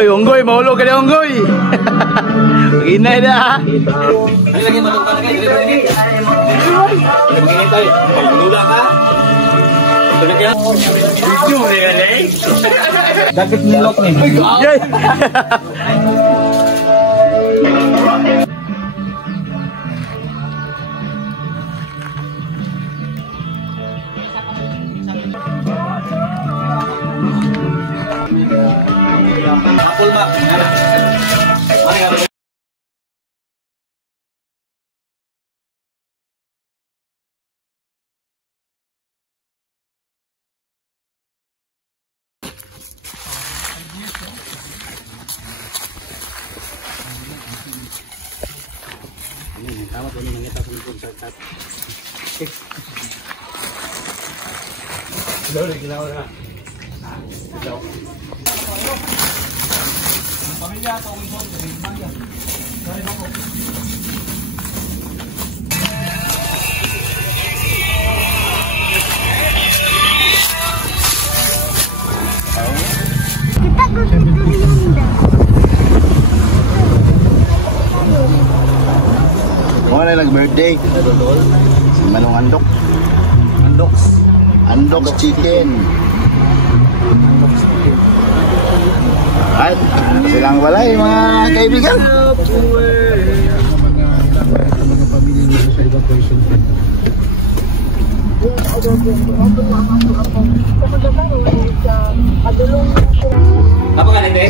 Uy, unggoy, mahulog ka na unggoy. Maginay na. Ano lagi matong ka na kayo? Maginay tayo. Pagmula ka. Video mo yan eh. Dagit nilok ni. Yay! Apple ba? Tama po nung ngita sa lupon sa tat. Dole ginawa na. Ito. Pamilya to ang ito, pamilya. Dale ba ko? Kita gusto linda. Wala nag-birthday. Si Manong Andok. Andok's Chicken. Alright. Silang walay mga kaibigan. Apa kan ini?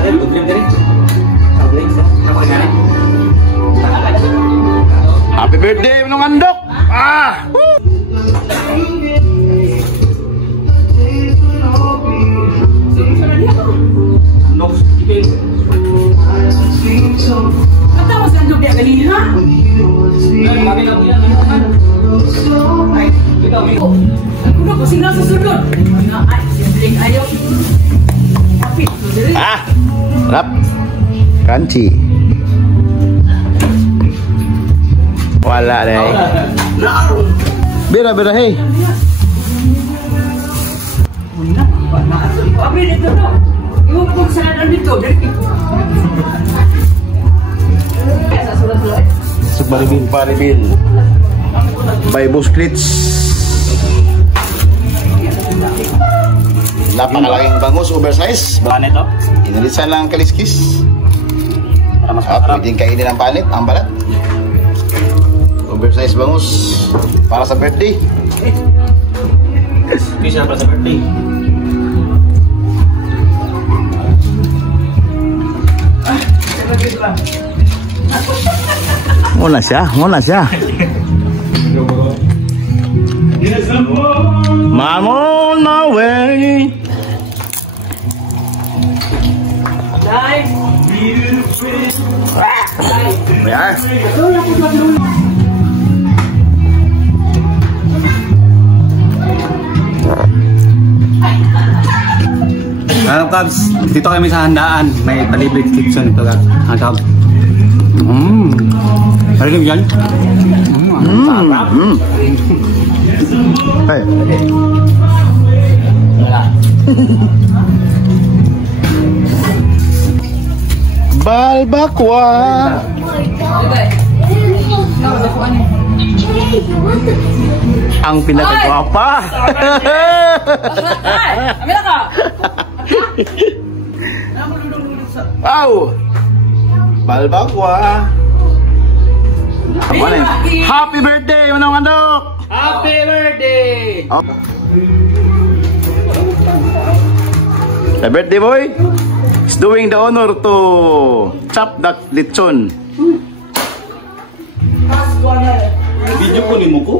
Ada tujuan dari? Apa kan? Happy birthday Manong Andok. Ah! Kata mas andok dia kali ha? Aku nak pusing rasa sudut. Nak sibling ayo. Tapi Ah! Rap. Crunchy. Wala deh. Bira hey. Abi dito no. Yung pun sana dito dito. Paribin. By Busklits. Napakalaking bangus, oversize. Panet to? Inalisan lang kaliskis. Pwedeng kainin ang panit, ang balat. Oversize bangus para sa birthday. Bisa para sa birthday. Muna siya. I'm on my way. Yeah. Ano Kabs, dito kami sa handaan, may palibre kitchen ito Kabs. Palibre yan? Hey. Balbakwa. Ang pinakagwapa. Amila ka. Wow. Balbakwa. Happy birthday, Manong Andok. Happy birthday! Oh. The birthday boy is doing the honor to chop that lechon. Video ko ni mo ko?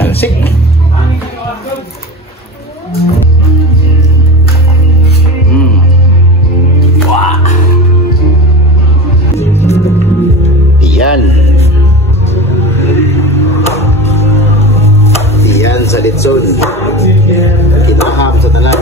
Talsik. Wah. Yan. Yan sa lechon. Kinaham sa talan.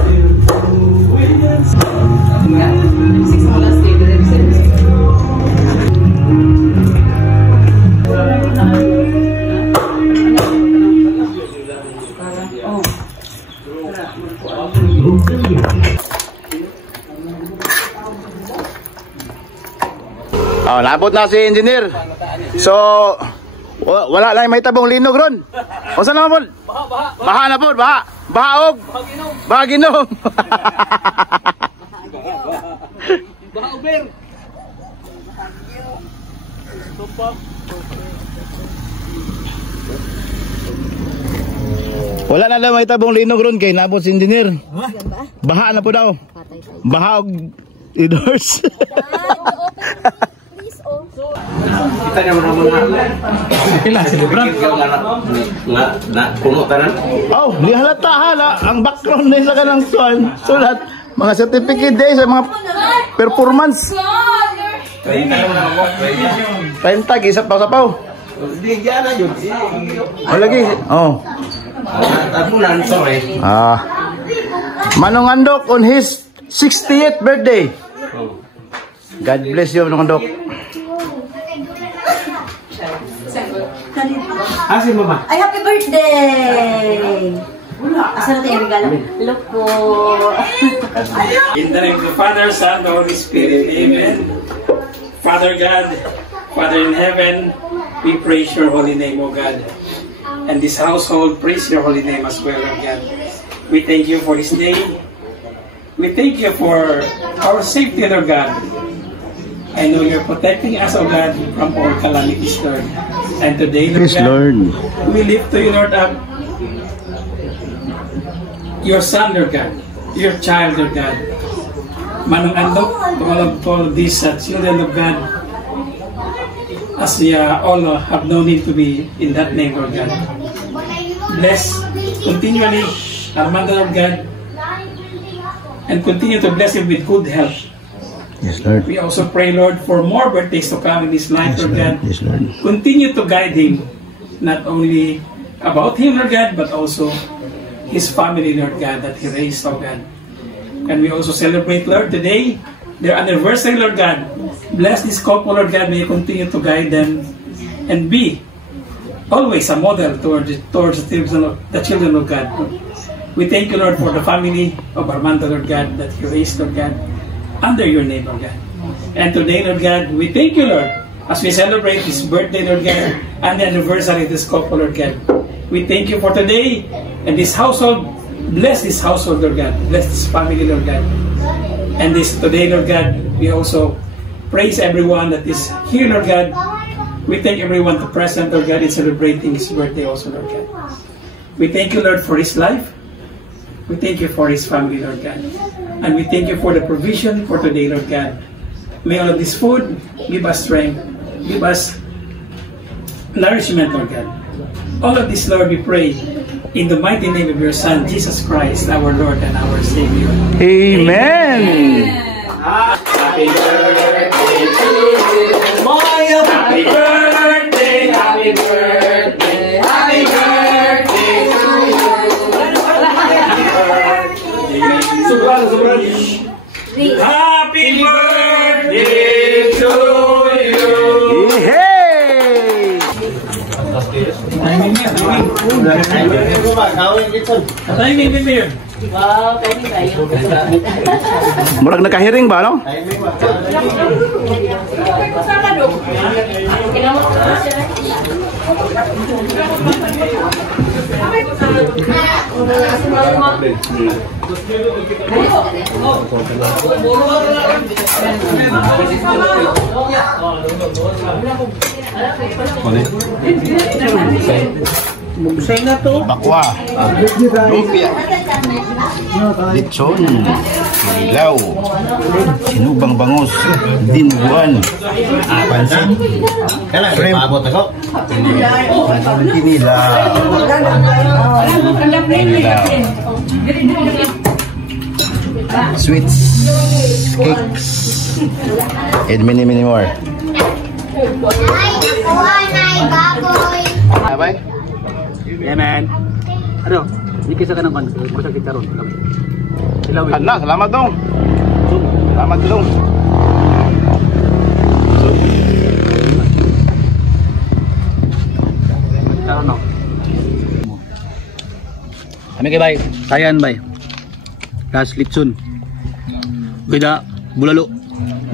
Oh, nabot na si engineer. So, wala lang may tabong linog ron. O saan naman po? Baha na po, baha. Bahaog. Bahaginom. Wala na lang may tabong linog ron kay nabot si engineer. Baha na po daw. Bahaog indoors. Kita niya mga Kailan si Lebron? na puno tanan. Oh, di halata hala. Ang background na isa ka ng sulat. Mga certificate day sa mga performance. Paintag, isa pa sapaw. Di gana yun. O lagi. Oh. Ako nan sorry. Manong Andok on his 60th birthday. God bless you, Manong Andok. Asin mo ba? Ay, happy birthday! Asan natin yung regalo? Look po. In the name of the Father, Son, and Holy Spirit, Amen. Father God, Father in heaven, we praise your holy name, O God. And this household, praise your holy name as well, O God. We thank you for this day. We thank you for our safety, Lord God. I know you're protecting us, O God, from all calamities, Lord. And today, Lord Yes, God, Lord. we lift to you, Lord, up your son, Lord God, your child, Lord God. Manong Andok, to all of these children of God, as we all have no need to be in that name, Lord God. Bless continually Armando, Lord God, and continue to bless him with good health. Yes, Lord. We also pray, Lord, for more birthdays to come in his life, Yes, Lord Lord. God. Yes, Lord. Continue to guide him, not only about him, Lord God, but also his family, Lord God, that he raised, oh God. And we also celebrate, Lord, today, their anniversary, Lord God. Bless this couple, Lord God. May you continue to guide them and be always a model towards the children of God. We thank you, Lord, for the family of Armando, Lord God, that you raised, Lord God, under your name, Lord God. And today, Lord God, we thank you, Lord, as we celebrate his birthday, Lord God, and the anniversary of this couple, Lord God. We thank you for today and this household. Bless this household, Lord God. Bless this family, Lord God. And this today, Lord God, we also praise everyone that is here, Lord God. We thank everyone to present, Lord God, in celebrating his birthday also, Lord God. We thank you, Lord, for his life. We thank you for his family, Lord God. And we thank you for the provision for today, Lord God. May all of this food give us strength, give us nourishment, Lord God. All of this, Lord, we pray in the mighty name of your Son, Jesus Christ, our Lord and our Savior. Amen. Happy birthday to you. Happy birthday, happy birthday, happy birthday to you. Happy birthday to you. Hey! Wow, pwede kayo. Murag nakahiring ba, no? Bakwa, lumpia, lechon, ilaw, sinubang bangus, dinuguan, pansit, shrimp, kinilaw, sweets, cakes, and many more. Bye-bye. Yeah, man. Ano? Hindi kisa ka ng kan. Kusa kita ron. Ilawin. Ala, salamat dong. Salamat dong. Karon no. Kami kay bay. Sayan bay. Ras litsun. Bida bulalo.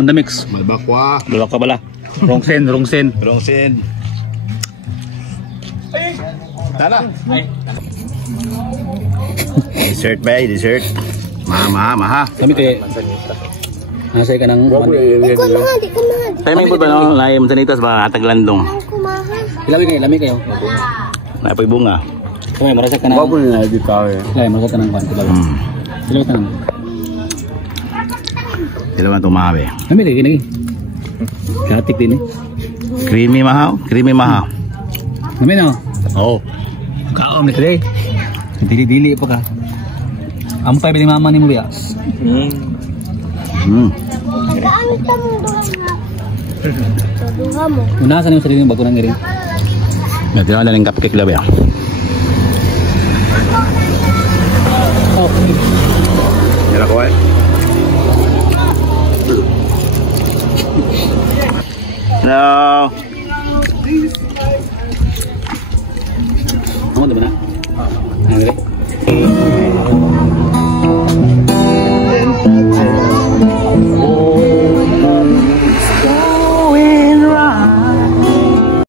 Munda mix. Malbakwa. Bulak ka bala. Rongsen. Rongsin. Tala. Dessert ba? Dessert. Maha. Kami kay nasay ka ng Di ko maha, di ko maha. Tayo may po ba no? Lahi mo sanitas ba? Taglandong. Ang kumaha. lami kayo. Napoy bunga. Kami marasak ka ng marasak ka ng kwan. Ilaw ka ng. Sila man tumahabi. Kami kay kinagi. Katik din eh. Creamy maha. Kami na. Oh. Kaom ni today. Dili pa ka. Amo tayo ni mama ni mo bias. Gamit ka mo duha mo. Unasan yung sarili ng bago ng iring. Tira na ng cupcake labi. Tira ko eh. No. Amo diba na? Ano